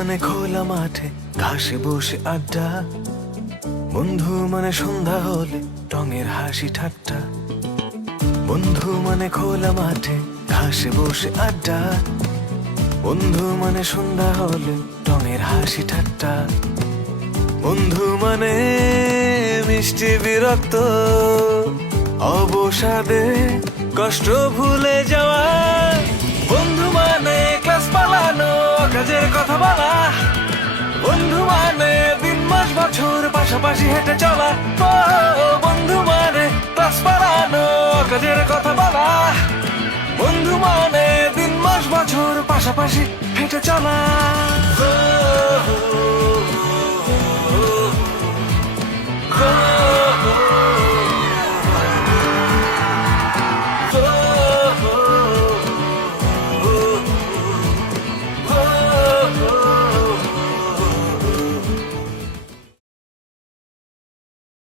মানে খোলা মাঠে, ঘাসে বসে আড্ডা। বন্ধু মানে সন্ধ্যা হলে টঙের হাসি ঠাট্টা। বন্ধু মানে খোলা মাঠে, ঘাসে বসে আড্ডা। বন্ধু মানে সন্ধ্যা হলে টঙের হাসি ঠাট্টা। বন্ধু মানে মিষ্টি বিরক্ত, অবসাদে কষ্ট ভুলে যাওয়া। বন্ধু মানে ক্লাস পালানো, কাজের কথা 上班时陪着叫啦。